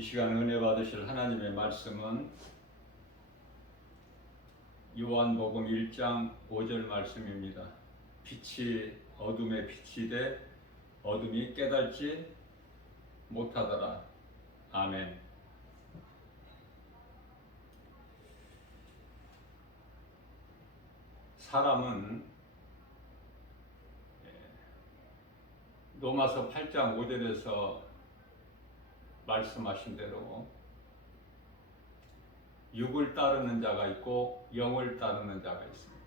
이 시간 은혜 받으실 하나님의 말씀은 요한복음 1장 5절 말씀입니다. 빛이 어둠에 비치되 어둠이 깨닫지 못하더라. 아멘. 사람은 로마서 8장 5절에서 말씀하신 대로 육을 따르는 자가 있고 영을 따르는 자가 있습니다.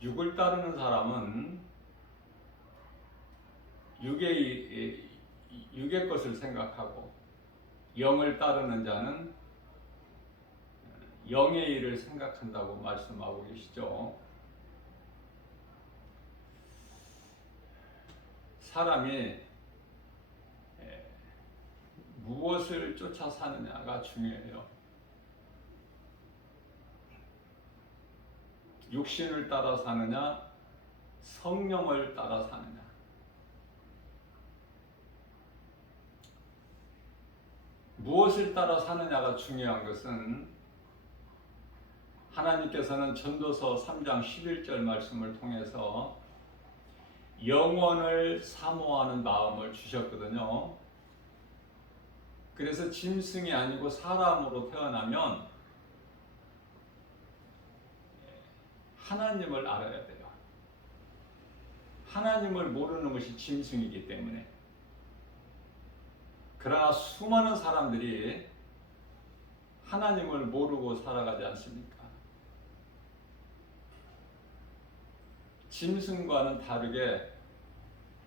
육을 따르는 사람은 육의 것을 생각하고, 영을 따르는 자는 영의 일을 생각한다고 말씀하고 계시죠. 사람이 무엇을 쫓아 사느냐가 중요해요. 육신을 따라 사느냐, 성령을 따라 사느냐. 무엇을 따라 사느냐가 중요한 것은 하나님께서는 전도서 3장 11절 말씀을 통해서 영원을 사모하는 마음을 주셨거든요. 그래서 짐승이 아니고 사람으로 태어나면 하나님을 알아야 돼요. 하나님을 모르는 것이 짐승이기 때문에. 그러나 수많은 사람들이 하나님을 모르고 살아가지 않습니까? 짐승과는 다르게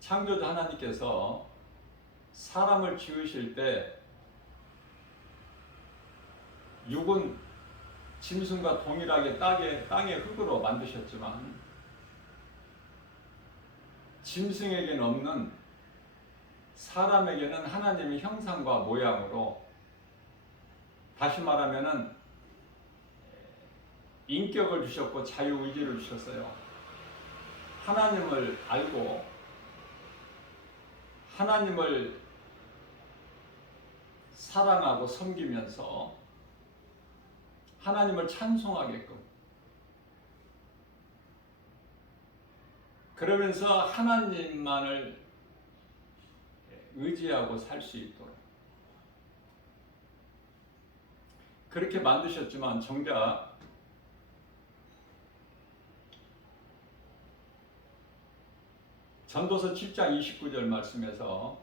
창조자 하나님께서 사람을 지으실 때 육은 짐승과 동일하게 땅의 흙으로 만드셨지만 짐승에게는 없는, 사람에게는 하나님의 형상과 모양으로, 다시 말하면은 인격을 주셨고 자유의지를 주셨어요. 하나님을 알고 하나님을 사랑하고 섬기면서 하나님을 찬송하게끔, 그러면서 하나님만을 의지하고 살 수 있도록 그렇게 만드셨지만, 정작 전도서 7장 29절 말씀에서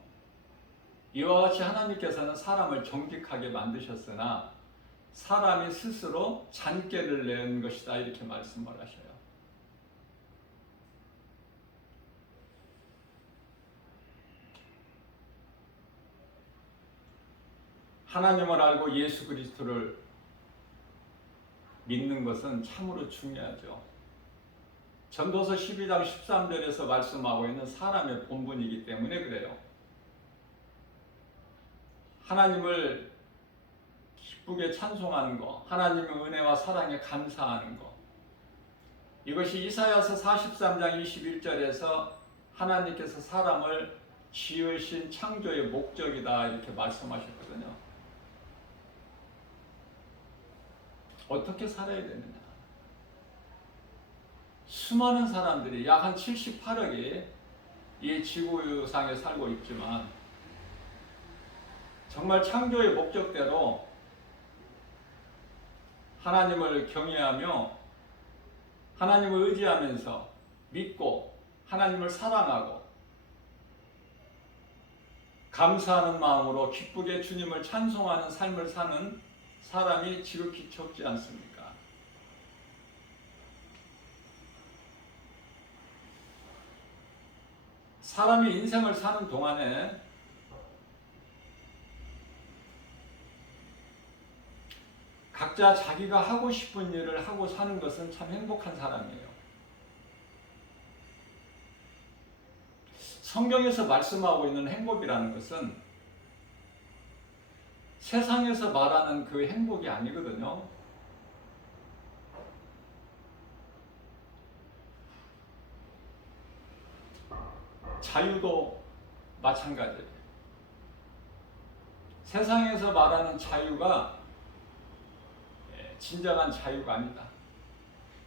이와 같이 하나님께서는 사람을 정직하게 만드셨으나 사람이 스스로 잔꾀를 낸 것이다, 이렇게 말씀을 하셔요. 하나님을 알고 예수 그리스도를 믿는 것은 참으로 중요하죠. 전도서 12장 13절에서 말씀하고 있는 사람의 본분이기 때문에 그래요. 하나님을 기쁘게 찬송하는 것, 하나님의 은혜와 사랑에 감사하는 것, 이것이 이사야서 43장 21절에서 하나님께서 사람을 지으신 창조의 목적이다, 이렇게 말씀하셨거든요. 어떻게 살아야 되느냐? 수많은 사람들이, 약 한 78억이 이 지구상에 살고 있지만 정말 창조의 목적대로 하나님을 경외하며 하나님을 의지하면서 믿고 하나님을 사랑하고 감사하는 마음으로 기쁘게 주님을 찬송하는 삶을 사는 사람이 지극히 적지 않습니까? 사람이 인생을 사는 동안에 각자 자기가 하고 싶은 일을 하고 사는 것은 참 행복한 사람이에요. 성경에서 말씀하고 있는 행복이라는 것은 세상에서 말하는 그 행복이 아니거든요. 자유도 마찬가지예요. 세상에서 말하는 자유가 진정한 자유가 아니다.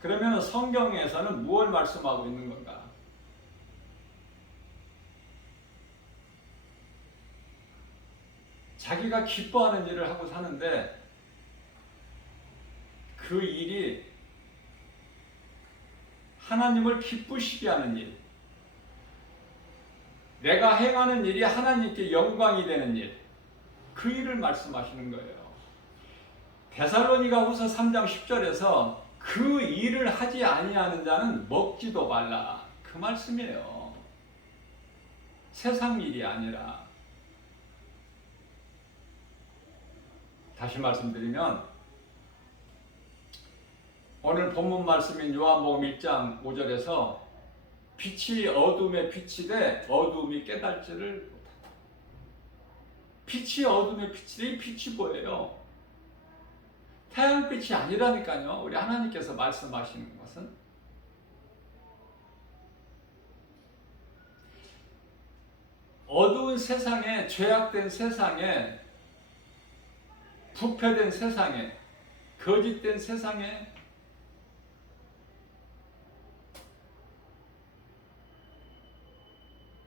그러면 성경에서는 무엇을 말씀하고 있는 건가? 자기가 기뻐하는 일을 하고 사는데 그 일이 하나님을 기쁘시게 하는 일, 내가 행하는 일이 하나님께 영광이 되는 일, 그 일을 말씀하시는 거예요. 데살로니가후서 3장 10절에서 그 일을 하지 아니하는 자는 먹지도 말라, 그 말씀이에요. 세상 일이 아니라. 다시 말씀드리면 오늘 본문 말씀인 요한복음 1장 5절에서 빛이 어둠에 빛이 돼 어둠이 깨달지를 못하다. 빛이 어둠에 빛이 돼. 이 빛이 뭐예요? 태양빛이 아니라니까요. 우리 하나님께서 말씀하시는 것은 어두운 세상에, 죄악된 세상에, 부패된 세상에, 거짓된 세상에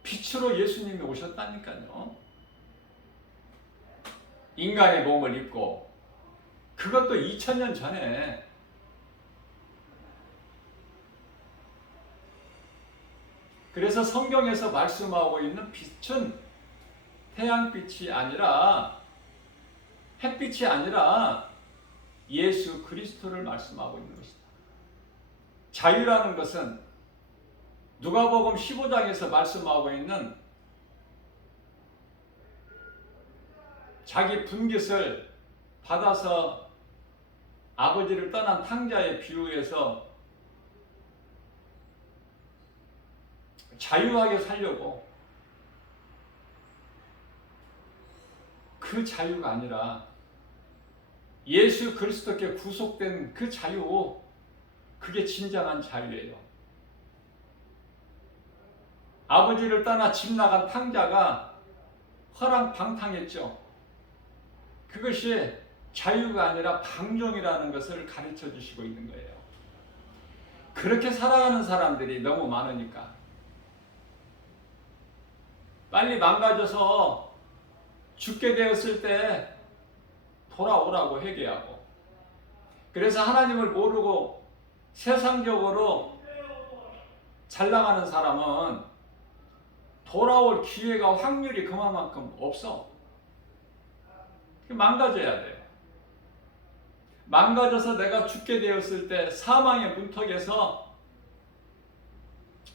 빛으로 예수님이 오셨다니까요. 인간의 몸을 입고, 그것도 2000년 전에. 그래서 성경에서 말씀하고 있는 빛은 태양빛이 아니라, 햇빛이 아니라 예수 그리스도를 말씀하고 있는 것이다. 자유라는 것은 누가복음 15장에서 말씀하고 있는 자기 분깃을 받아서 아버지를 떠난 탕자의 비유에서 자유하게 살려고, 그 자유가 아니라 예수 그리스도께 구속된 그 자유, 그게 진정한 자유예요. 아버지를 떠나 집 나간 탕자가 허랑방탕했죠. 그것이 자유가 아니라 방종이라는 것을 가르쳐 주시고 있는 거예요. 그렇게 살아가는 사람들이 너무 많으니까 빨리 망가져서 죽게 되었을 때 돌아오라고 회개하고, 그래서 하나님을 모르고 세상적으로 잘 나가는 사람은 돌아올 기회가, 확률이 그만큼 없어. 망가져야 돼요. 망가져서 내가 죽게 되었을 때 사망의 문턱에서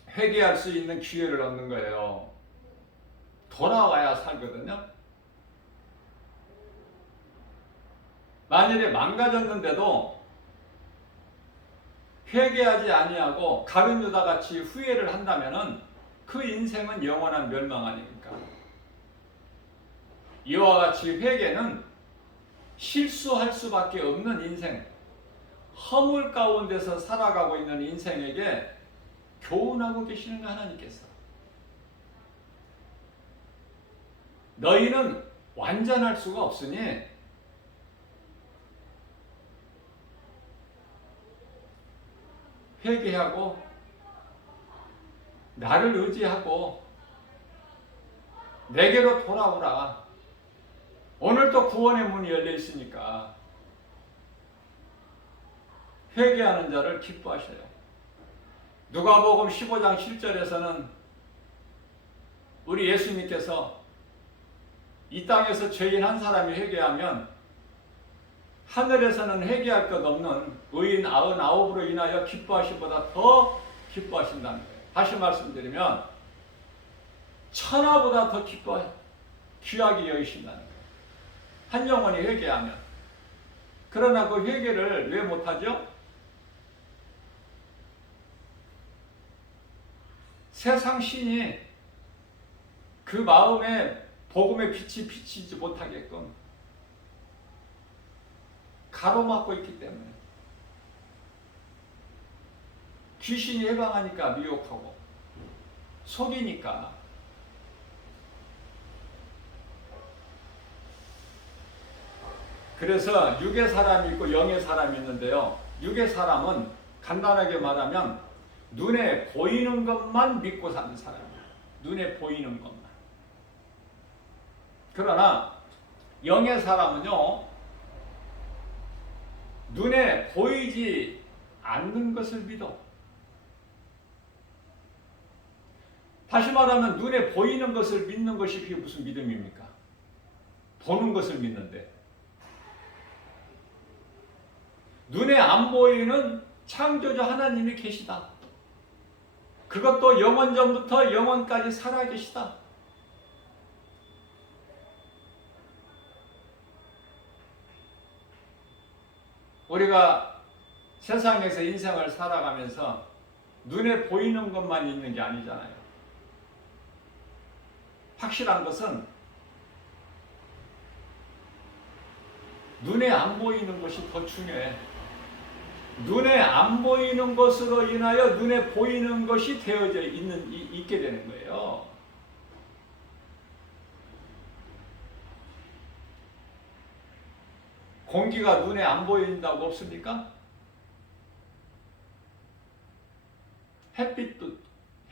회개할 수 있는 기회를 얻는 거예요. 돌아와야 살거든요. 만일에 망가졌는데도 회개하지 아니하고 가룟 유다 같이 후회를 한다면은 그 인생은 영원한 멸망 아닙니까? 이와 같이 회개는 실수할 수밖에 없는 인생, 허물 가운데서 살아가고 있는 인생에게 교훈하고 계시는 거 하나님께서. 너희는 완전할 수가 없으니 회개하고 나를 의지하고 내게로 돌아오라. 오늘 또 구원의 문이 열려 있으니까 회개하는 자를 기뻐하셔요. 누가복음 15장 7절에서는 우리 예수님께서 이 땅에서 죄인 한 사람이 회개하면 하늘에서는 회개할 것 없는 의인 99으로 인하여 기뻐하심보다 더 기뻐하신다는 거예요. 다시 말씀드리면 천하보다 더 귀하게 여기신다는 거예요. 한 영혼이 회개하면. 그러나 그 회개를 왜 못하죠? 세상 신이 그 마음에 복음의 빛이 비치지 못하게끔 가로막고 있기 때문에, 귀신이 해방하니까 미혹하고 속이니까. 그래서 육의 사람이 있고 영의 사람이 있는데요. 육의 사람은 간단하게 말하면 눈에 보이는 것만 믿고 사는 사람이에요. 눈에 보이는 것만. 그러나 영의 사람은요, 눈에 보이지 않는 것을 믿어. 다시 말하면 눈에 보이는 것을 믿는 것이 그게 무슨 믿음입니까? 보는 것을 믿는데. 눈에 안 보이는 창조주 하나님이 계시다. 그것도 영원전부터 영원까지 살아계시다. 우리가 세상에서 인생을 살아가면서 눈에 보이는 것만 있는 게 아니잖아요. 확실한 것은 눈에 안 보이는 것이 더 중요해. 눈에 안 보이는 것으로 인하여 눈에 보이는 것이 되어져 있게 되는 거예요. 공기가 눈에 안 보인다고 없습니까?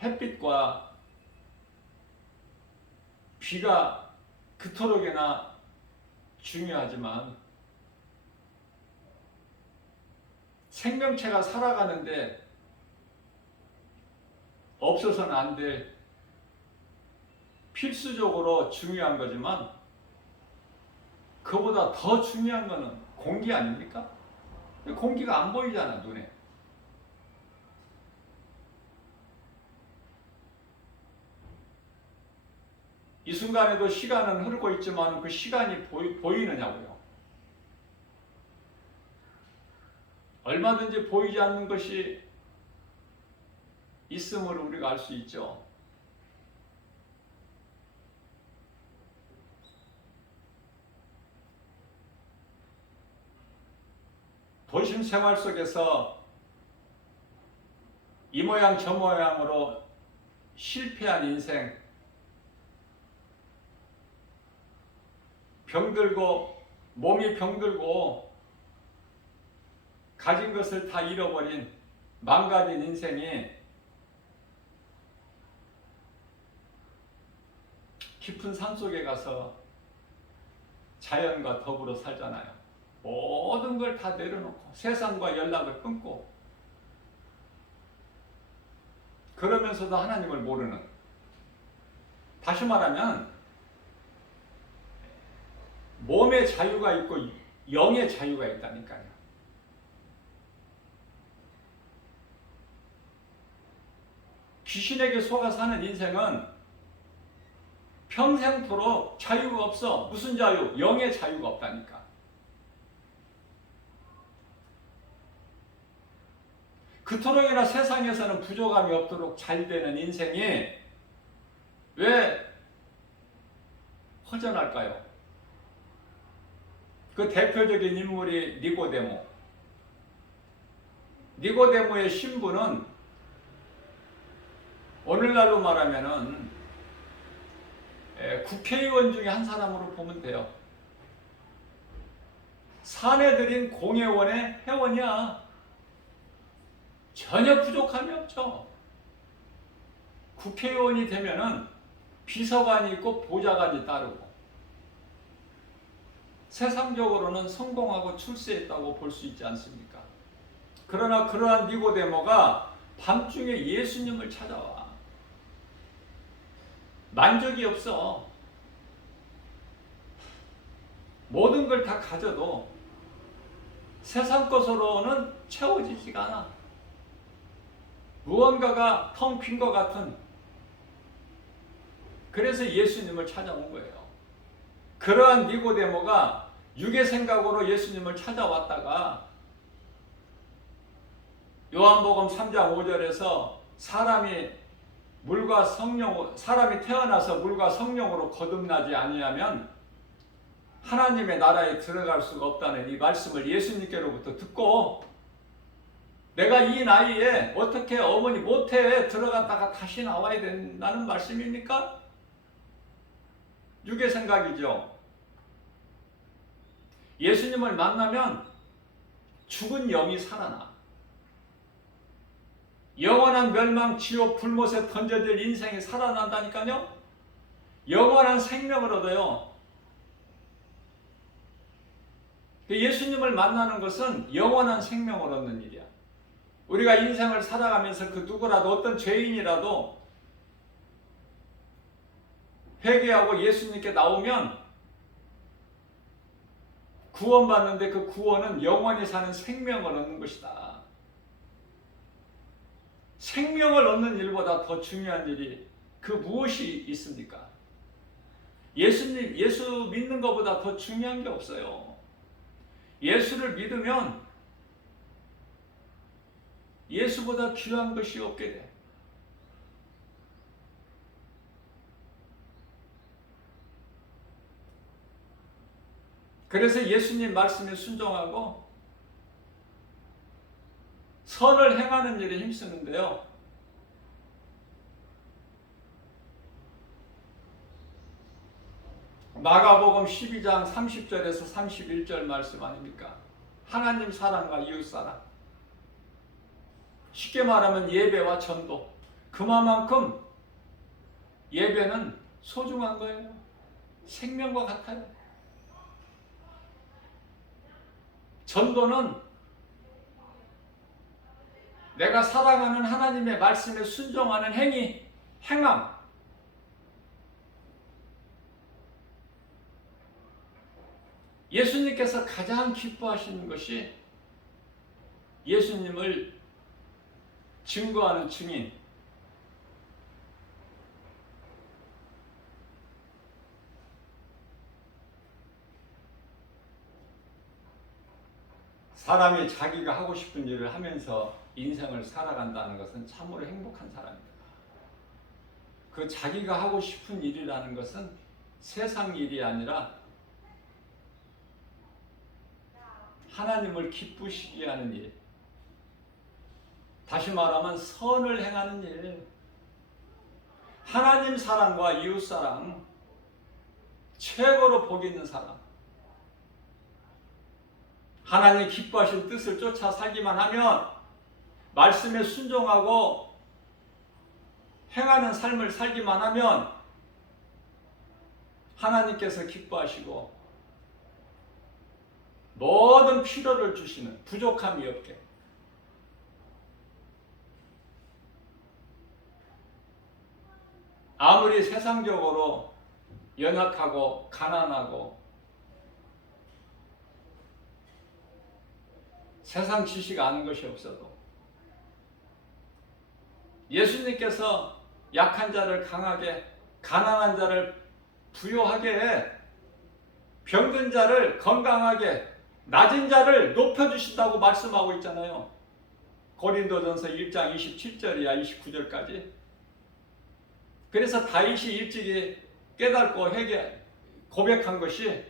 햇빛과 비가 그토록이나 중요하지만 생명체가 살아가는데 없어서는 안 될 필수적으로 중요한 거지만 그보다 더 중요한 거는 공기 아닙니까? 공기가 안 보이잖아, 눈에. 이 순간에도 시간은 흐르고 있지만 그 시간이 보이느냐고요. 얼마든지 보이지 않는 것이 있음을 우리가 알 수 있죠. 도심 생활 속에서 이 모양 저 모양으로 실패한 인생, 병들고 몸이 병들고 가진 것을 다 잃어버린 망가진 인생이 깊은 산속에 가서 자연과 더불어 살잖아요. 모든 걸 다 내려놓고 세상과 연락을 끊고 그러면서도 하나님을 모르는, 다시 말하면 몸의 자유가 있고 영의 자유가 있다니까요. 귀신에게 속아 사는 인생은 평생토록 자유가 없어. 무슨 자유? 영의 자유가 없다니까. 그토록이나 세상에서는 부족함이 없도록 잘 되는 인생이 왜 허전할까요? 그 대표적인 인물이 니고데모. 니고데모의 신분은 오늘날로 말하면은 국회의원 중에 한 사람으로 보면 돼요. 사내들인 공회원의 회원이야. 전혀 부족함이 없죠. 국회의원이 되면은 비서관이 있고 보좌관이 따르고 세상적으로는 성공하고 출세했다고 볼 수 있지 않습니까? 그러나 그러한 니고데모가 밤중에 예수님을 찾아와. 만족이 없어. 모든 걸 다 가져도 세상 것으로는 채워지지가 않아. 무언가가 텅 빈 것 같은. 그래서 예수님을 찾아온 거예요. 그러한 니고데모가 육의 생각으로 예수님을 찾아왔다가 요한복음 3장 5절에서 사람이 태어나서 물과 성령으로 거듭나지 아니하면 하나님의 나라에 들어갈 수가 없다는 이 말씀을 예수님께로부터 듣고 내가 이 나이에 어떻게 어머니 모태에 들어갔다가 다시 나와야 된다는 말씀입니까? 육의 생각이죠. 예수님을 만나면 죽은 영이 살아나. 영원한 멸망, 지옥, 불못에 던져질 인생이 살아난다니까요. 영원한 생명을 얻어요. 예수님을 만나는 것은 영원한 생명을 얻는 일이야. 우리가 인생을 살아가면서 그 누구라도 어떤 죄인이라도 회개하고 예수님께 나오면 구원받는데 그 구원은 영원히 사는 생명을 얻는 것이다. 생명을 얻는 일보다 더 중요한 일이 그 무엇이 있습니까? 예수 믿는 것보다 더 중요한 게 없어요. 예수를 믿으면 예수보다 귀한 것이 없게 돼. 그래서 예수님 말씀에 순종하고 선을 행하는 일에 힘쓰는데요. 마가복음 12장 30절에서 31절 말씀 아닙니까? 하나님 사랑과 이웃 사랑. 쉽게 말하면 예배와 전도. 그만큼 예배는 소중한 거예요. 생명과 같아요. 전도는 내가 사랑하는 하나님의 말씀에 순종하는 행함. 예수님께서 가장 기뻐하시는 것이 예수님을 증거하는 증인. 사람이 자기가 하고 싶은 일을 하면서 인생을 살아간다는 것은 참으로 행복한 사람입니다. 그 자기가 하고 싶은 일이라는 것은 세상 일이 아니라 하나님을 기쁘시게 하는 일. 다시 말하면 선을 행하는 일. 하나님 사랑과 이웃 사랑. 최고로 복 있는 사람. 하나님 기뻐하신 뜻을 쫓아 살기만 하면, 말씀에 순종하고 행하는 삶을 살기만 하면 하나님께서 기뻐하시고 모든 필요를 주시는, 부족함이 없게. 아무리 세상적으로 연약하고 가난하고 세상 지식 아는 것이 없어도 예수님께서 약한 자를 강하게, 가난한 자를 부요하게, 병든 자를 건강하게, 낮은 자를 높여주신다고 말씀하고 있잖아요. 고린도전서 1장 27절이야 29절까지. 그래서 다윗이 일찍이 깨닫고 고백한 것이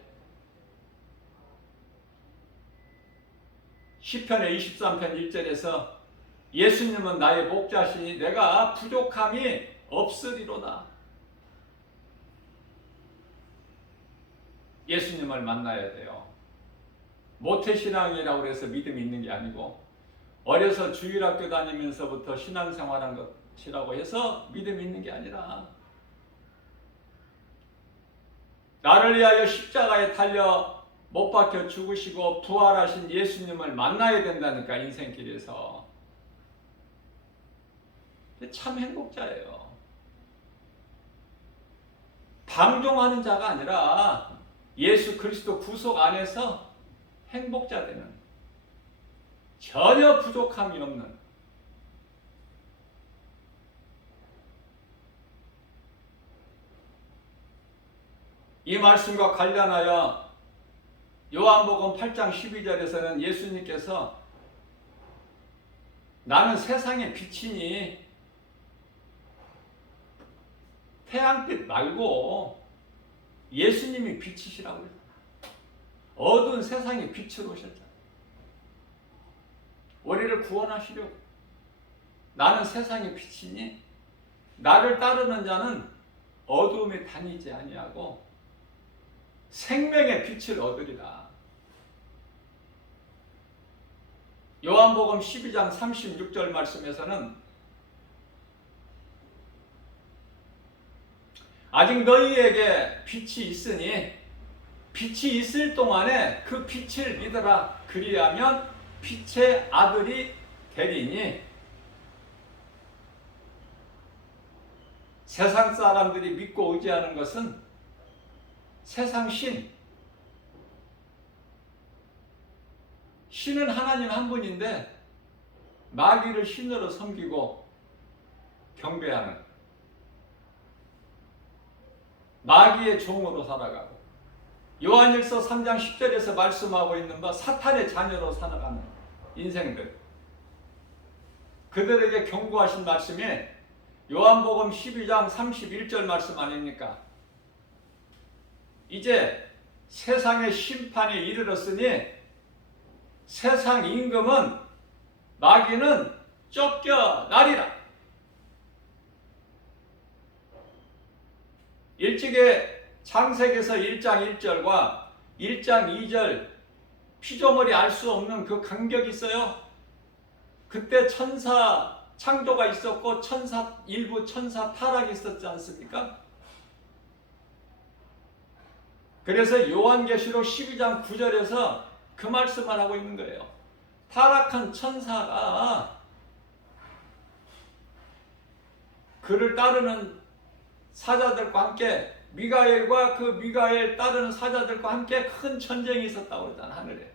시편의 23편 1절에서 예수님은 나의 목자시니 내가 부족함이 없으리로다. 예수님을 만나야 돼요. 모태신앙이라고 해서 믿음이 있는 게 아니고, 어려서 주일학교 다니면서부터 신앙생활한 것이라고 해서 믿음이 있는 게 아니라, 나를 위하여 십자가에 달려 못 박혀 죽으시고 부활하신 예수님을 만나야 된다니까, 인생길에서. 참 행복자예요. 방종하는 자가 아니라 예수 그리스도 구속 안에서 행복자 되는, 전혀 부족함이 없는, 이 말씀과 관련하여 요한복음 8장 12절에서는 예수님께서 나는 세상의 빛이니 태양빛 말고 예수님이 빛이시라고 해요. 어두운 세상에 빛으로 오셨잖아요. 우리를 구원하시려고. 나는 세상의 빛이니 나를 따르는 자는 어두움에 다니지 아니하고 생명의 빛을 얻으리라. 요한복음 12장 36절 말씀에서는 아직 너희에게 빛이 있으니 빛이 있을 동안에 그 빛을 믿어라. 그리하면 빛의 아들이 되리니. 세상 사람들이 믿고 의지하는 것은 세상 신은 하나님 한 분인데 마귀를 신으로 섬기고 경배하는 마귀의 종으로 살아가고, 요한일서 3장 10절에서 말씀하고 있는 바 사탄의 자녀로 살아가는 인생들, 그들에게 경고하신 말씀이 요한복음 12장 31절 말씀 아닙니까? 이제 세상의 심판에 이르렀으니 세상 임금은 마귀는 쫓겨나리라. 일찍의 창세기에서 1장 1절과 1장 2절 피조물이 알 수 없는 그 간격이 있어요. 그때 천사 창조가 있었고 일부 천사 타락이 있었지 않습니까? 그래서 요한계시록 12장 9절에서 그 말씀을 하고 있는 거예요. 타락한 천사가 그를 따르는 사자들과 함께, 미가엘과 그 미가엘 따르는 사자들과 함께 큰 전쟁이 있었다고 그러잖아, 하늘에.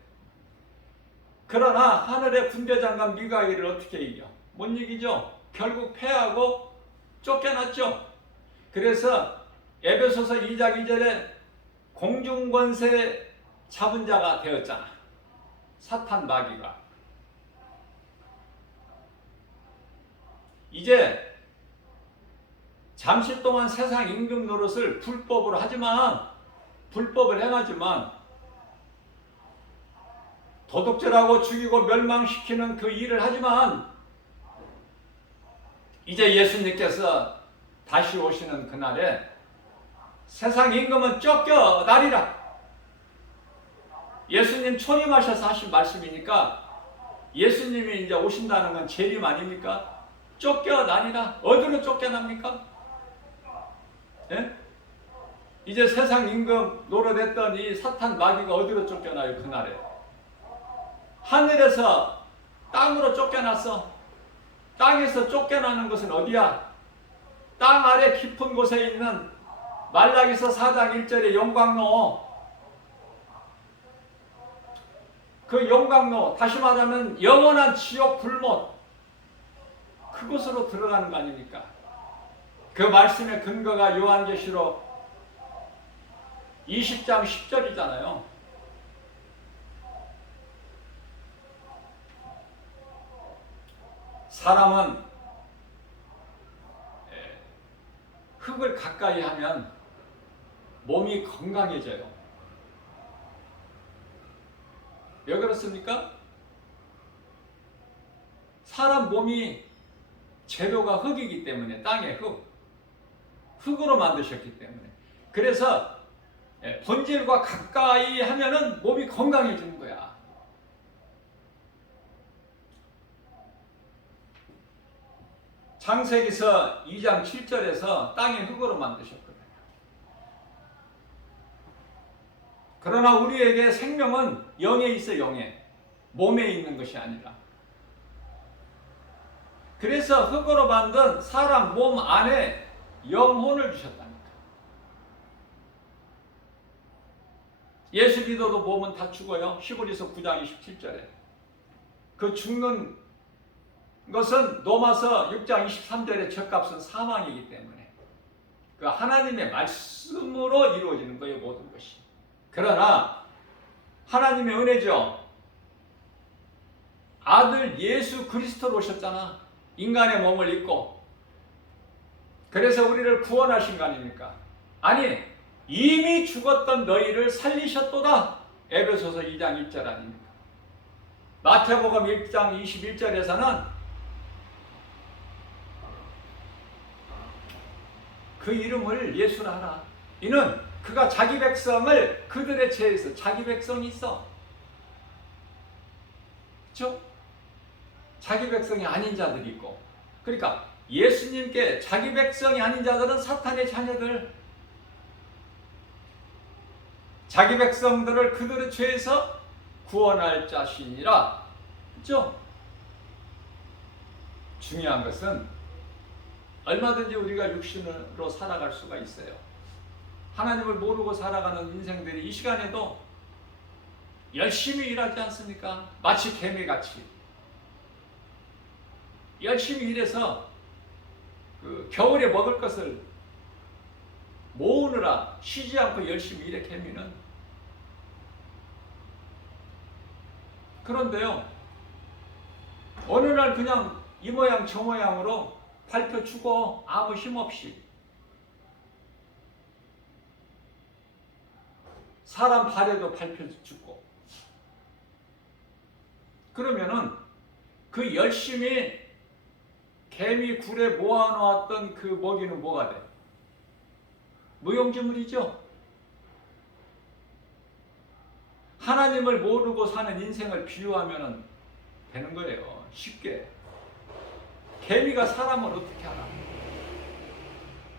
그러나 하늘의 군대장관 미가엘을 어떻게 이겨? 못 이기죠. 결국 패하고 쫓겨났죠. 그래서 에베소서 2장 2절에 공중권세 잡은 자가 되었잖아, 사탄 마귀가. 이제 잠시 동안 세상 임금 노릇을 불법을 행하지만 도둑질하고 죽이고 멸망시키는 그 일을 하지만 이제 예수님께서 다시 오시는 그날에 세상 임금은 쫓겨나리라. 예수님 초림하셔서 하신 말씀이니까 예수님이 이제 오신다는 건 재림 아닙니까? 쫓겨나리라. 어디로 쫓겨납니까? 예? 이제 세상 임금 노릇했던 이 사탄 마귀가 어디로 쫓겨나요? 그날에 하늘에서 땅으로 쫓겨났어. 땅에서 쫓겨나는 것은 어디야? 땅 아래 깊은 곳에 있는 말라기서 4장 1절의 용광로, 그 용광로, 다시 말하면 영원한 지옥 불못, 그곳으로 들어가는 거 아닙니까? 그 말씀의 근거가 요한계시록 20장 10절이잖아요. 사람은 흙을 가까이 하면 몸이 건강해져요. 왜 그렇습니까? 사람 몸이 재료가 흙이기 때문에, 땅의 흙으로 만드셨기 때문에. 그래서 본질과 가까이 하면은 몸이 건강해지는 거야. 창세기서 2장 7절에서 땅의 흙으로 만드셨거든요. 그러나 우리에게 생명은 영에 있어, 영에. 몸에 있는 것이 아니라. 그래서 흙으로 만든 사람 몸 안에 영혼을 주셨다니까. 예수 믿어도 몸은 다 죽어요. 히브리서 9장 27절에. 그 죽는 것은 로마서 6장 23절의 죗값은 사망이기 때문에 그 하나님의 말씀으로 이루어지는 거예요, 모든 것이. 그러나 하나님의 은혜죠. 아들 예수 그리스도로 오셨잖아. 인간의 몸을 입고. 그래서 우리를 구원하신 거 아닙니까? 아니, 이미 죽었던 너희를 살리셨도다. 에베소서 2장 1절 아닙니까? 마태복음 1장 21절에서는 그 이름을 예수라 하라. 이는 그가 자기 백성을 그들의 죄에서, 자기 백성이 있어. 그렇죠? 자기 백성이 아닌 자들이 있고, 그러니까 예수님께 자기 백성이 아닌 자들은 사탄의 자녀들, 자기 백성들을 그들의 죄에서 구원할 자신이라. 그렇죠? 중요한 것은 얼마든지 우리가 육신으로 살아갈 수가 있어요. 하나님을 모르고 살아가는 인생들이 이 시간에도 열심히 일하지 않습니까? 마치 개미같이 열심히 일해서 그 겨울에 먹을 것을 모으느라 쉬지 않고 열심히 일해, 개미는. 그런데요, 어느 날 그냥 이 모양 저 모양으로 밟혀 죽어, 아무 힘없이. 사람 발에도 밟혀 죽고. 그러면은 그 열심히 개미 굴에 모아놓았던 그 먹이는 뭐가 돼? 무용지물이죠. 하나님을 모르고 사는 인생을 비유하면 되는 거예요. 쉽게. 개미가 사람을 어떻게 알아?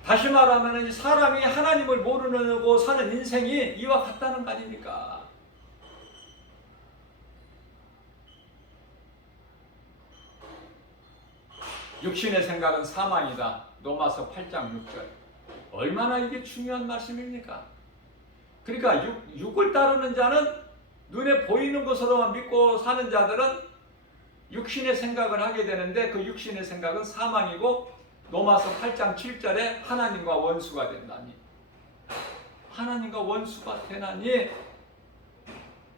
다시 말하면 이 사람이 하나님을 모르고 사는 인생이 이와 같다는 거 아닙니까? 육신의 생각은 사망이다. 로마서 8장 6절. 얼마나 이게 중요한 말씀입니까? 그러니까 육을 따르는 자는, 눈에 보이는 것으로만 믿고 사는 자들은 육신의 생각을 하게 되는데, 그 육신의 생각은 사망이고, 로마서 8장 7절에 하나님과 원수가 된다니. 하나님과 원수가 되나니.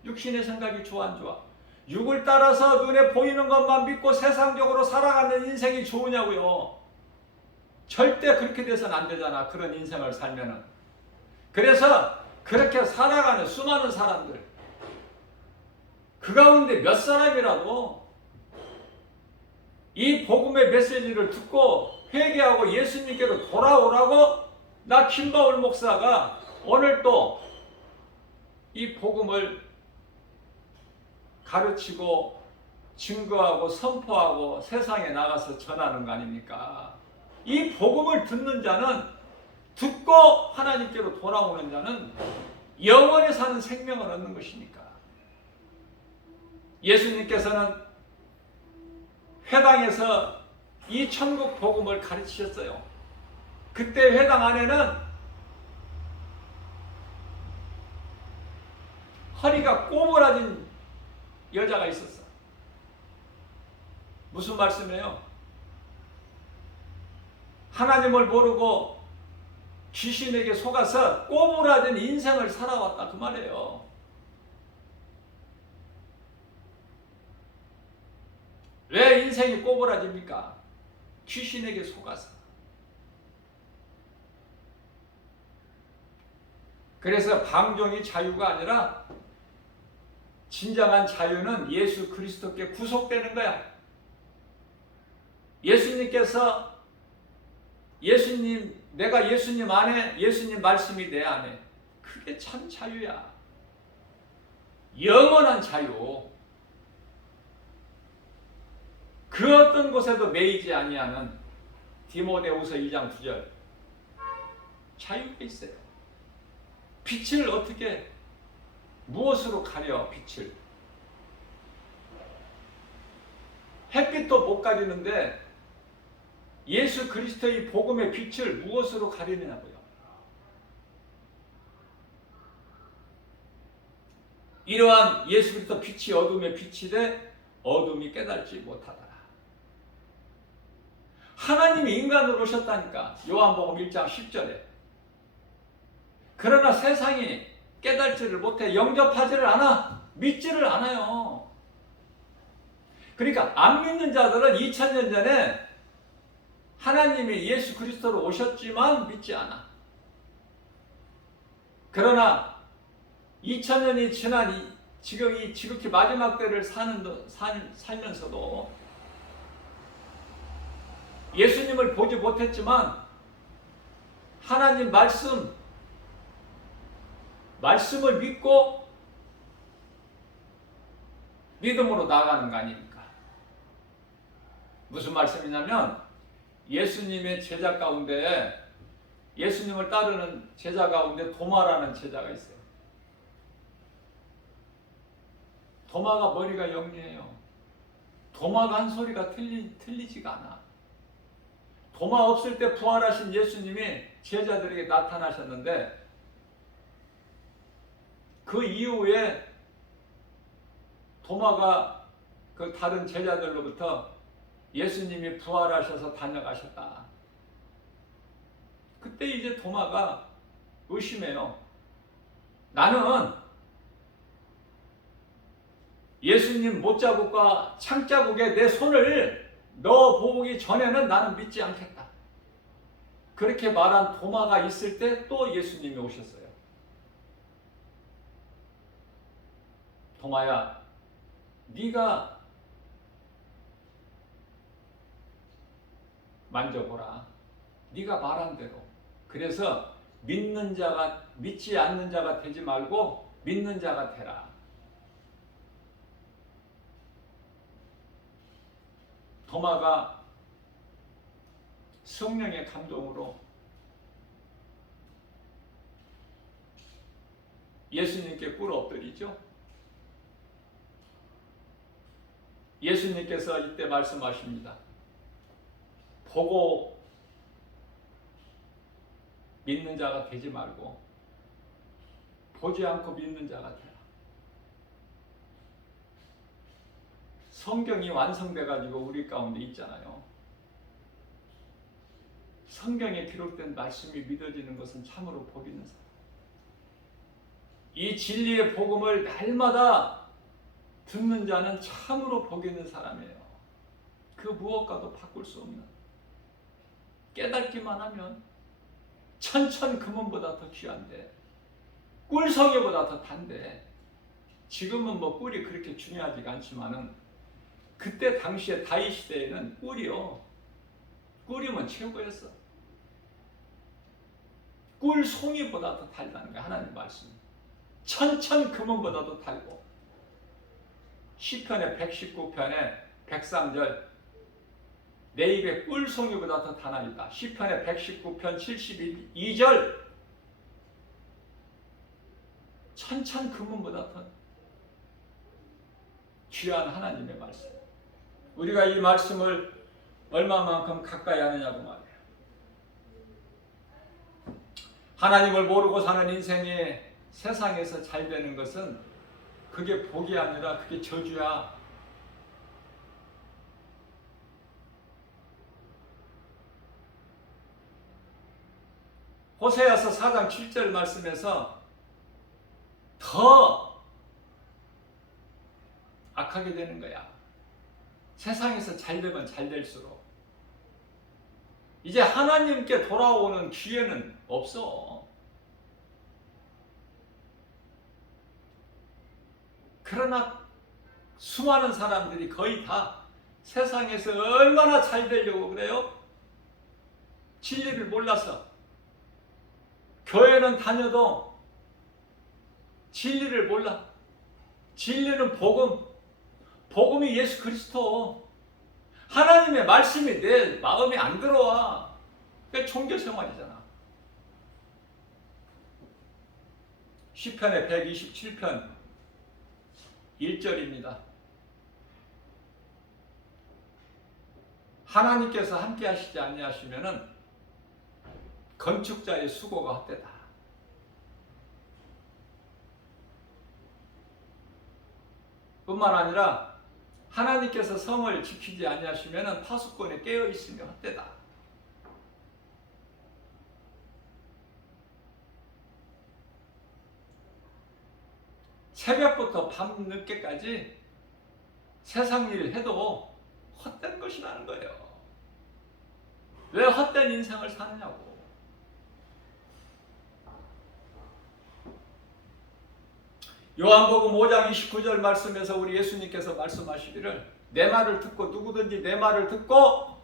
육신의 생각이 좋아 안 좋아? 육을 따라서 눈에 보이는 것만 믿고 세상적으로 살아가는 인생이 좋으냐고요. 절대 그렇게 돼서는 안 되잖아, 그런 인생을 살면은. 그래서 그렇게 살아가는 수많은 사람들, 그 가운데 몇 사람이라도 이 복음의 메시지를 듣고 회개하고 예수님께로 돌아오라고, 나 김바울 목사가 오늘 또 이 복음을 가르치고 증거하고 선포하고 세상에 나가서 전하는 거 아닙니까? 이 복음을 듣는 자는, 듣고 하나님께로 돌아오는 자는 영원히 사는 생명을 얻는 것이니까. 예수님께서는 회당에서 이 천국 복음을 가르치셨어요. 그때 회당 안에는 허리가 꼬부라진 여자가 있었어. 무슨 말씀이에요? 하나님을 모르고 귀신에게 속아서 꼬부라진 인생을 살아왔다, 그 말이에요. 왜 인생이 꼬부라집니까? 귀신에게 속아서. 그래서 방종이 자유가 아니라 진정한 자유는 예수 그리스도께 구속되는 거야. 예수님께서, 내가 예수님 안에, 예수님 말씀이 내 안에, 그게 참 자유야. 영원한 자유. 그 어떤 곳에도 매이지 아니하는, 디모데후서 2장 9절. 자유가 있어요. 빛을 어떻게, 무엇으로 가려, 빛을? 햇빛도 못 가리는데 예수 그리스도의 복음의 빛을 무엇으로 가리느냐고요. 이러한 예수 그리스도 빛이 어둠의 빛이되 어둠이 깨닫지 못하더라. 하나님이 인간으로 오셨다니까, 요한복음 1장 10절에. 그러나 세상이 깨달지를 못해, 영접하지를 않아, 믿지를 않아요. 그러니까 안 믿는 자들은 2000년 전에 하나님이 예수 그리스도로 오셨지만 믿지 않아. 그러나 2000년이 지난 지금 이 지극히 마지막 때를 살면서도 예수님을 보지 못했지만 하나님 말씀을 믿고 믿음으로 나아가는 거 아닙니까? 무슨 말씀이냐면 예수님의 제자 가운데 예수님을 따르는 제자 가운데 도마라는 제자가 있어요. 도마가 머리가 영리해요. 도마가 한 소리가 틀리지가 않아. 도마 없을 때 부활하신 예수님이 제자들에게 나타나셨는데 그 이후에 도마가 그 다른 제자들로부터 예수님이 부활하셔서 다녀가셨다. 그때 이제 도마가 의심해요. 나는 예수님 못자국과 창자국에 내 손을 넣어보기 전에는 나는 믿지 않겠다. 그렇게 말한 도마가 있을 때 또 예수님이 오셨어요. 도마야, 네가 만져보라. 네가 말한 대로. 그래서 믿지 않는 자가 되지 말고 믿는 자가 되라. 도마가 성령의 감동으로 예수님께 꿇어 엎드리죠. 예수님께서 이때 말씀하십니다. 보고 믿는 자가 되지 말고 보지 않고 믿는 자가 되라. 성경이 완성돼 가지고 우리 가운데 있잖아요. 성경에 기록된 말씀이 믿어지는 것은 참으로 복 있는 사람. 이 진리의 복음을 날마다 듣는 자는 참으로 복 있는 사람이에요. 그 무엇과도 바꿀 수 없는. 깨닫기만 하면 천천금은보다 더 귀한데 꿀성에보다 더 단데 지금은 뭐 꿀이 그렇게 중요하지가 않지만은 그때 당시에 다윗 시대에는 꿀이면 최고였어. 꿀송이보다 더 달다는 거야. 하나님 말씀. 천천금은보다도 달고. 시편의 119편의 103절 내 입에 꿀송이보다 더 단하리다. 시편의 119편 72절 천천금은보다 더 귀한 하나님의 말씀. 우리가 이 말씀을 얼마만큼 가까이 하느냐고 말이에요. 하나님을 모르고 사는 인생이 세상에서 잘 되는 것은 그게 복이 아니라 그게 저주야. 호세아서 4장 7절 말씀에서 더 악하게 되는 거야. 세상에서 잘 되면 잘 될수록 이제 하나님께 돌아오는 기회는 없어. 그러나 수많은 사람들이 거의 다 세상에서 얼마나 잘 되려고 그래요? 진리를 몰라서. 교회는 다녀도 진리를 몰라. 진리는 복음이 예수 그리스도. 하나님의 말씀이 내 마음에 안 들어와. 그게 종교생활이잖아. 시편의 127편 1절입니다. 하나님께서 함께 하시지 아니하시면은 건축자의 수고가 헛되다. 뿐만 아니라 하나님께서 성을 지키지 아니하시면은 파수꾼에 깨어 있으며 헛되다. 새벽부터 밤 늦게까지 세상 일을 해도 헛된 것이라는 거예요. 왜 헛된 인생을 사느냐고. 요한복음 5장 29절 말씀에서 우리 예수님께서 말씀하시기를 내 말을 듣고 누구든지 내 말을 듣고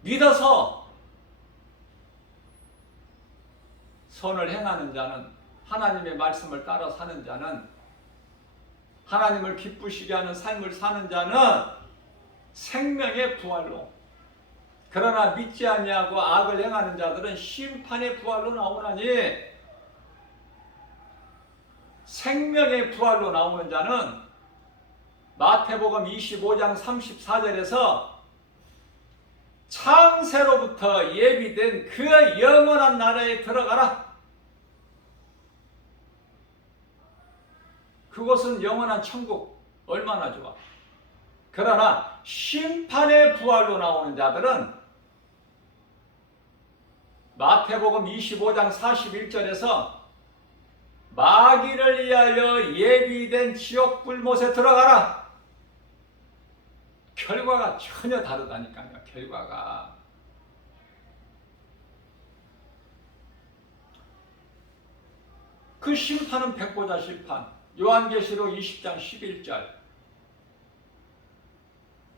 믿어서 선을 행하는 자는, 하나님의 말씀을 따라 사는 자는, 하나님을 기쁘시게 하는 삶을 사는 자는 생명의 부활로. 그러나 믿지 아니하고 악을 행하는 자들은 심판의 부활로 나오나니, 생명의 부활로 나오는 자는 마태복음 25장 34절에서 창세로부터 예비된 그 영원한 나라에 들어가라. 그곳은 영원한 천국, 얼마나 좋아. 그러나 심판의 부활로 나오는 자들은 마태복음 25장 41절에서 마귀를 위하여 예비된 지옥 불못에 들어가라. 결과가 전혀 다르다니까요. 결과가. 그 심판은 백보자 심판. 요한계시록 20장 11절.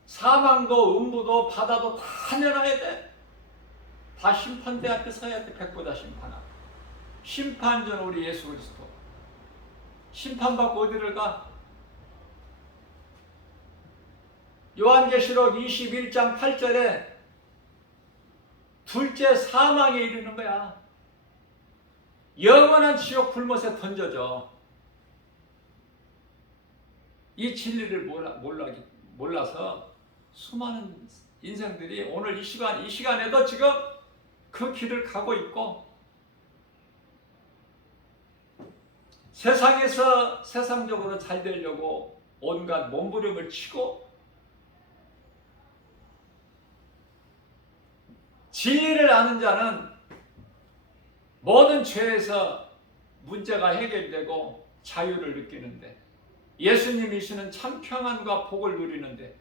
사망도 음부도 바다도 다 내놔야 돼. 다 심판대 앞에 서야 돼. 백보자 심판 앞. 심판전 우리 예수 그리스도. 심판받고 어디를 가? 요한계시록 21장 8절에 둘째 사망에 이르는 거야. 영원한 지옥 불못에 던져져. 이 진리를 몰라서 수많은 인생들이 오늘 이 시간에도 지금 그 길을 가고 있고, 세상에서 세상적으로 잘 되려고 온갖 몸부림을 치고, 진리를 아는 자는 모든 죄에서 문제가 해결되고 자유를 느끼는데, 예수님이시는 참 평안과 복을 누리는데,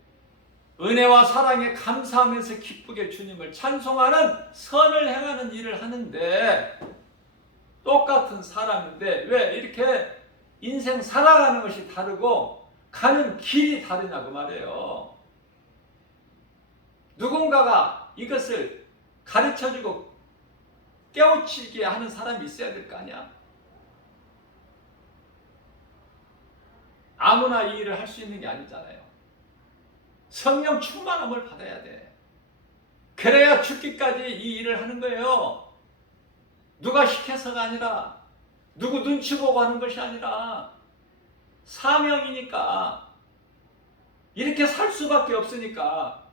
은혜와 사랑에 감사하면서 기쁘게 주님을 찬송하는 선을 행하는 일을 하는데, 똑같은 사람인데 왜 이렇게 인생 살아가는 것이 다르고 가는 길이 다르냐고 말이에요. 누군가가 이것을 가르쳐주고 깨우치게 하는 사람이 있어야 될 거 아니야. 아무나 이 일을 할 수 있는 게 아니잖아요. 성령 충만함을 받아야 돼. 그래야 죽기까지 이 일을 하는 거예요. 누가 시켜서가 아니라, 누구 눈치 보고 하는 것이 아니라 사명이니까, 이렇게 살 수밖에 없으니까.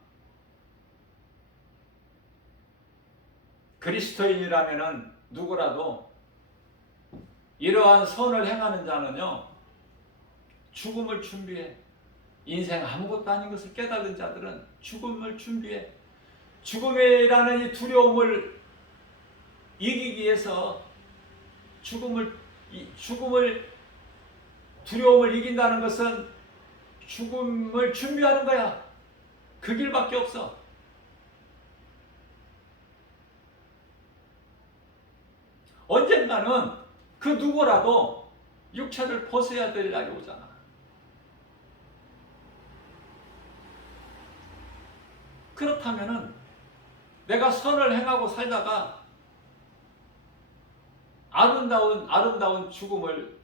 그리스도인이라면은 누구라도 이러한 선을 행하는 자는요, 죽음을 준비해. 인생 아무것도 아닌 것을 깨달은 자들은 죽음을 준비해. 죽음이라는 이 두려움을 이기기 위해서 두려움을 이긴다는 것은 죽음을 준비하는 거야. 그 길밖에 없어. 언젠가는 그 누구라도 육체를 벗어야 될 날이 오잖아. 그렇다면은 내가 선을 행하고 살다가 아름다운 죽음을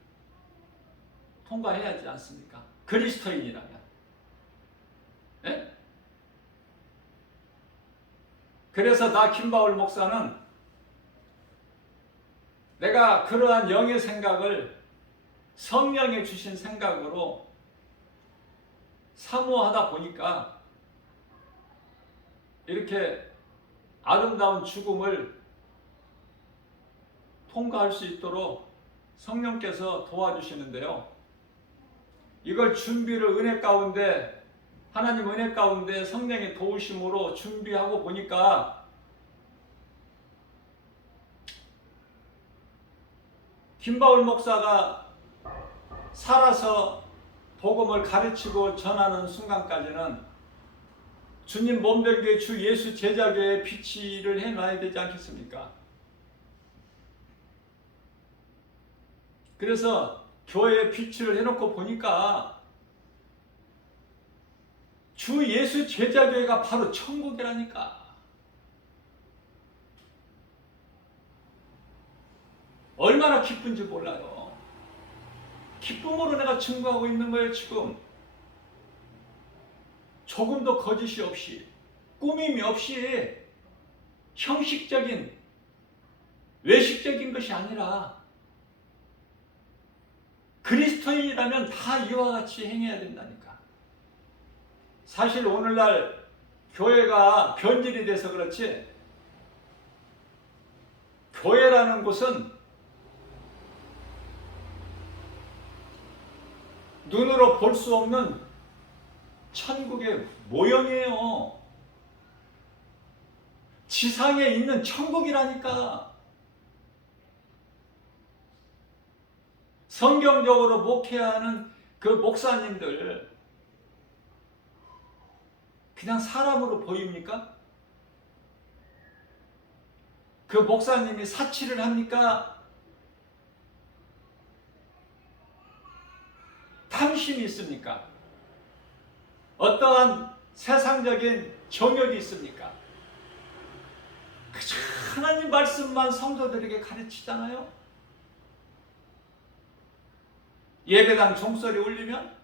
통과해야 하지 않습니까? 그리스도인이라면. 네? 그래서 나 김바울 목사는 내가 그러한 영의 생각을 성령이 주신 생각으로 사모하다 보니까 이렇게 아름다운 죽음을 통과할 수 있도록 성령께서 도와주시는데요. 이걸 준비를 하나님 은혜 가운데 성령의 도우심으로 준비하고 보니까 김바울 목사가 살아서 복음을 가르치고 전하는 순간까지는 주님 몸된 교회 주 예수 제자교회에 비치를 해놔야 되지 않겠습니까? 그래서 교회에 비치를 해놓고 보니까 주 예수 제자교회가 바로 천국이라니까. 얼마나 기쁜지 몰라요. 기쁨으로 내가 증거하고 있는 거예요, 지금. 조금도 거짓이 없이, 꾸밈이 없이 형식적인, 외식적인 것이 아니라 그리스도인이라면 다 이와 같이 행해야 된다니까. 사실 오늘날 교회가 변질이 돼서 그렇지, 교회라는 곳은 눈으로 볼 수 없는 천국의 모형이에요. 지상에 있는 천국이라니까. 성경적으로 목회하는 그 목사님들 그냥 사람으로 보입니까? 그 목사님이 사치를 합니까? 탐심이 있습니까? 어떠한 세상적인 정욕이 있습니까? 그저 하나님 말씀만 성도들에게 가르치잖아요. 예배당 종소리 울리면.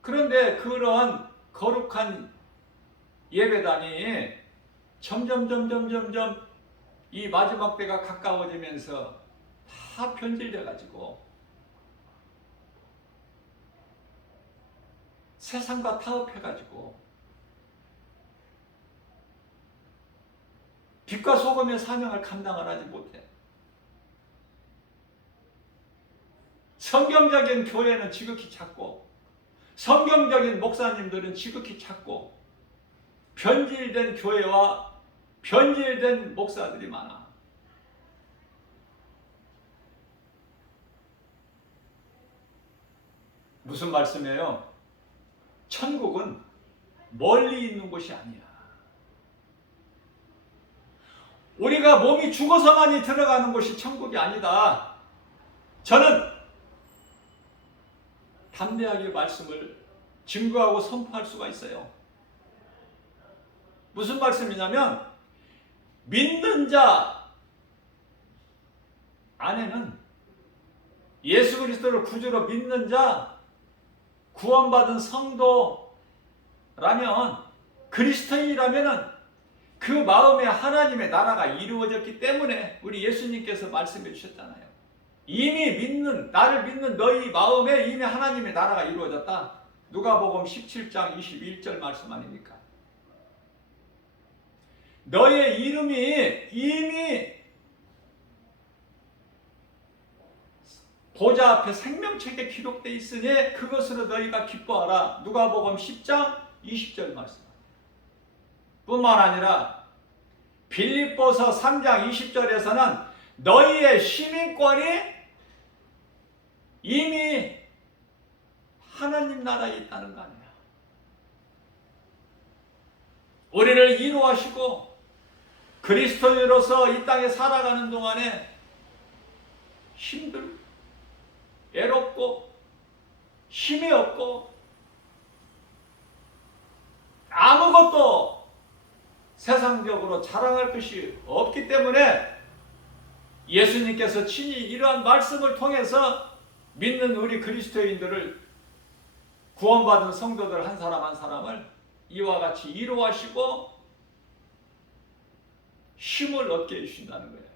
그런데 그러한 거룩한 예배당이 점점 이 마지막 때가 가까워지면서 다 변질돼 가지고 세상과 타협해 가지고 빛과 소금의 사명을 감당을 하지 못해. 성경적인 교회는 지극히 작고, 성경적인 목사님들은 지극히 작고, 변질된 교회와 변질된 목사들이 많아. 무슨 말씀이에요? 천국은 멀리 있는 곳이 아니야. 우리가 몸이 죽어서만이 들어가는 곳이 천국이 아니다. 저는 담대하게 말씀을 증거하고 선포할 수가 있어요. 무슨 말씀이냐면, 믿는 자 안에는, 예수 그리스도를 구주로 믿는 자, 구원받은 성도라면, 그리스도인이라면 그 마음에 하나님의 나라가 이루어졌기 때문에 우리 예수님께서 말씀해 주셨잖아요. 이미 믿는, 나를 믿는 너희 마음에 이미 하나님의 나라가 이루어졌다. 누가복음 17장 21절 말씀 아닙니까? 너의 이름이 이미 보좌 앞에 생명책에 기록되어 있으니 그것으로 너희가 기뻐하라. 누가복음 10장 20절 말씀. 뿐만 아니라 빌립보서 3장 20절에서는 너희의 시민권이 이미 하나님 나라에 있다는 거 아니야. 우리를 인도하시고 그리스도인으로서 이 땅에 살아가는 동안에 힘들고 외롭고 힘이 없고 아무것도 세상적으로 자랑할 것이 없기 때문에 예수님께서 친히 이러한 말씀을 통해서 믿는 우리 그리스도인들을, 구원받은 성도들 한 사람 한 사람을 이와 같이 위로하시고 힘을 얻게 해주신다는 거예요.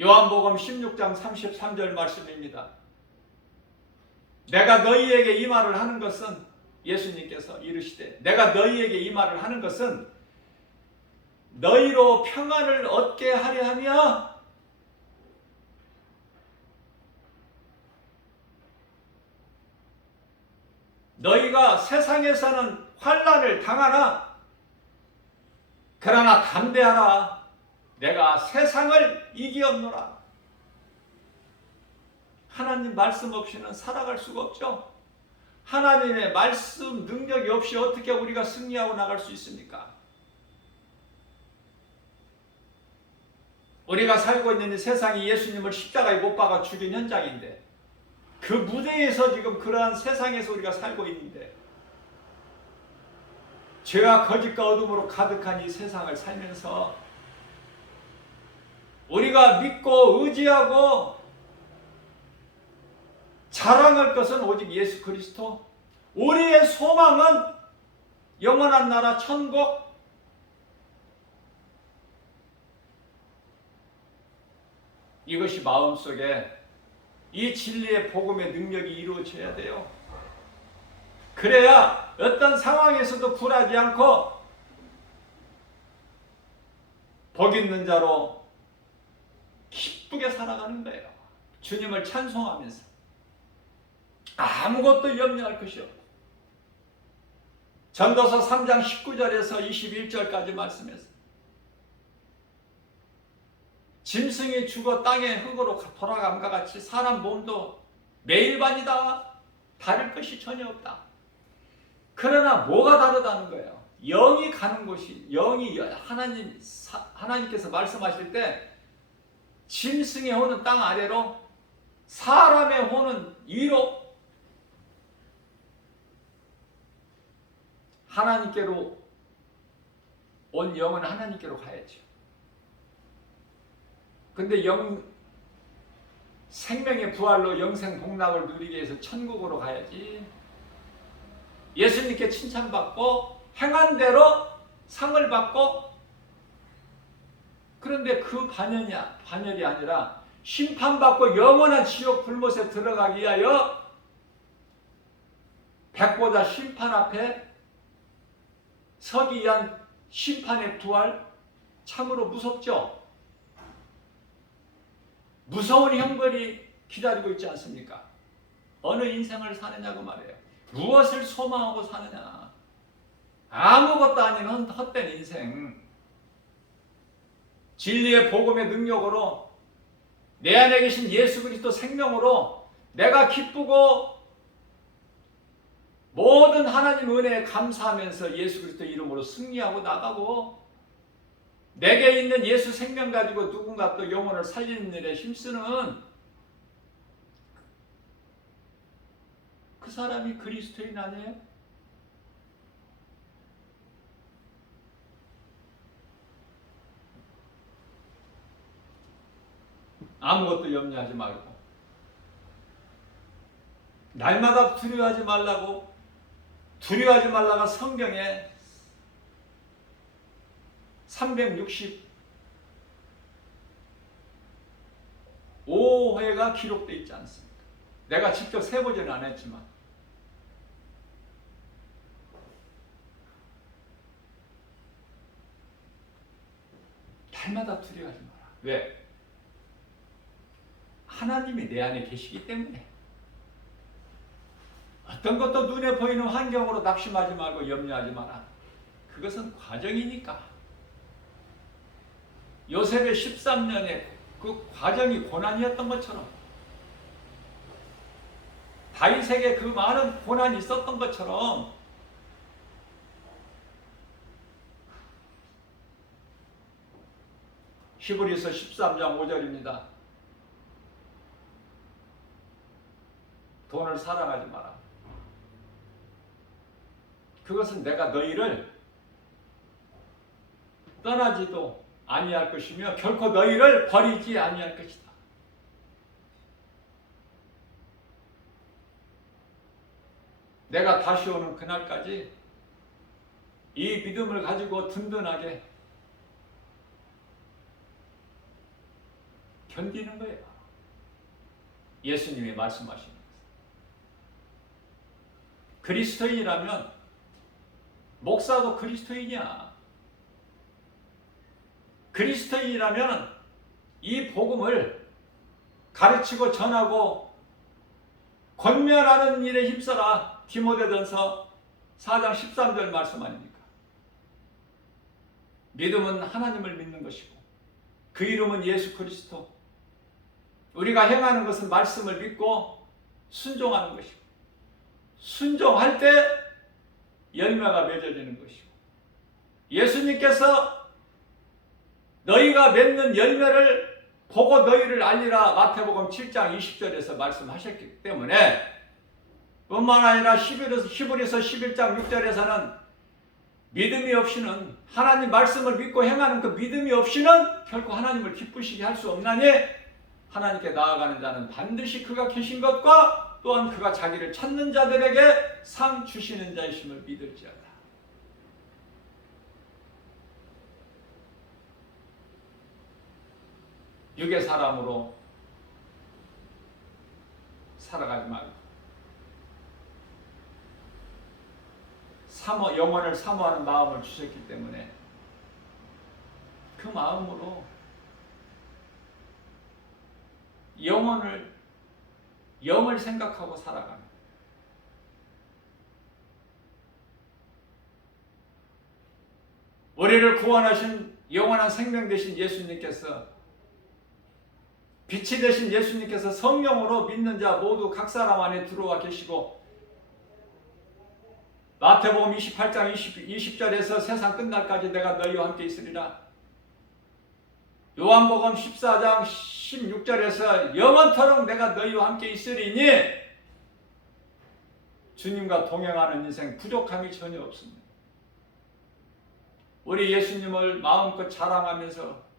요한복음 16장 33절 말씀입니다. 내가 너희에게 이 말을 하는 것은, 예수님께서 이르시되 내가 너희에게 이 말을 하는 것은 너희로 평안을 얻게 하려 하며 너희가 세상에서는 환난을 당하나 그러나 담대하라. 내가 세상을 이기었노라. 하나님 말씀 없이는 살아갈 수가 없죠. 하나님의 말씀 능력이 없이 어떻게 우리가 승리하고 나갈 수 있습니까? 우리가 살고 있는 이 세상이 예수님을 십자가에 못 박아 죽인 현장인데, 그 무대에서 지금 그러한 세상에서 우리가 살고 있는데, 죄와 거짓과 어둠으로 가득한 이 세상을 살면서 우리가 믿고 의지하고 자랑할 것은 오직 예수 그리스도. 우리의 소망은 영원한 나라 천국. 이것이 마음속에 이 진리의 복음의 능력이 이루어져야 돼요. 그래야 어떤 상황에서도 굴하지 않고 복 있는 자로 기쁘게 살아가는 거예요. 주님을 찬송하면서 아무것도 염려할 것이 없고. 전도서 3장 19절에서 21절까지 말씀해서 짐승이 죽어 땅의 흙으로 돌아감과 같이 사람 몸도 매일반이다. 다를 것이 전혀 없다. 그러나 뭐가 다르다는 거예요. 영이 가는 곳이, 영이 하나님께서 말씀하실 때 짐승의 혼은 땅 아래로, 사람의 혼은 위로, 하나님께로 온 영은 하나님께로 가야죠. 근데 생명의 부활로 영생 복락을 누리기 위해서 천국으로 가야지. 예수님께 칭찬받고 행한 대로 상을 받고. 그런데 그 반열이 아니라 심판받고 영원한 지옥 불못에 들어가기 위하여 백보자 심판 앞에 서기 위한 심판의 부활, 참으로 무섭죠? 무서운 형벌이 기다리고 있지 않습니까? 어느 인생을 사느냐고 말이에요. 무엇을 소망하고 사느냐. 아무것도 아닌 헛된 인생. 진리의 복음의 능력으로, 내 안에 계신 예수 그리스도 생명으로 내가 기쁘고 모든 하나님 은혜에 감사하면서 예수 그리스도 이름으로 승리하고 나가고, 내게 있는 예수 생명 가지고 누군가 또 영혼을 살리는 일에 힘쓰는 그 사람이 그리스도인 아니에요? 아무것도 염려하지 말고, 날마다 두려워하지 말라고, 두려워하지 말라가 성경에 365회가 기록되어 있지 않습니까? 내가 직접 세보지는 않았지만. 날마다 두려워하지 마라. 왜? 하나님이 내 안에 계시기 때문에. 어떤 것도 눈에 보이는 환경으로 낙심하지 말고 염려하지 마라. 그것은 과정이니까. 요셉의 13년의 그 과정이 고난이었던 것처럼, 다윗에게 그 많은 고난이 있었던 것처럼, 히브리서 13장 5절입니다. 돈을 사랑하지 마라. 그것은 내가 너희를 떠나지도 아니할 것이며 결코 너희를 버리지 아니할 것이다. 내가 다시 오는 그날까지 이 믿음을 가지고 든든하게 견디는 거예요. 예수님이 말씀하시는 거예요. 그리스도인이라면, 목사도 그리스도인이야. 그리스도인이라면 이 복음을 가르치고 전하고 권면하는 일에 힘써라. 디모데전서 4장 13절 말씀 아닙니까? 믿음은 하나님을 믿는 것이고 그 이름은 예수 그리스도. 우리가 행하는 것은 말씀을 믿고 순종하는 것이고, 순종할 때 열매가 맺어지는 것이고, 예수님께서 너희가 맺는 열매를 보고 너희를 알리라 마태복음 7장 20절에서 말씀하셨기 때문에, 뿐만 아니라 히브리서 11장 6절에서는 믿음이 없이는, 하나님 말씀을 믿고 행하는 그 믿음이 없이는 결코 하나님을 기쁘시게 할 수 없나니 하나님께 나아가는 자는 반드시 그가 계신 것과 또한 그가 자기를 찾는 자들에게 상 주시는 자이심을 믿을지어다. 육의 사람으로 살아가지 말고 영혼을 사모하는 마음을 주셨기 때문에 그 마음으로 영을 생각하고 살아가는, 우리를 구원하신 영원한 생명 되신 예수님께서, 빛이 되신 예수님께서 성령으로 믿는 자 모두 각 사람 안에 들어와 계시고, 마태복음 28장 20절에서 세상 끝날까지 내가 너희와 함께 있으리라. 요한복음 14장 16절에서 영원토록 내가 너희와 함께 있으리니, 주님과 동행하는 인생 부족함이 전혀 없습니다. 우리 예수님을 마음껏 자랑하면서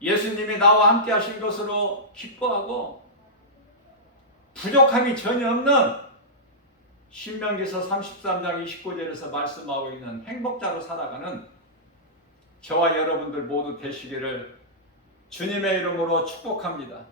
예수님이 나와 함께 하신 것으로 기뻐하고 부족함이 전혀 없는 신명기서 33장 29절에서 말씀하고 있는 행복자로 살아가는 저와 여러분들 모두 되시기를 주님의 이름으로 축복합니다.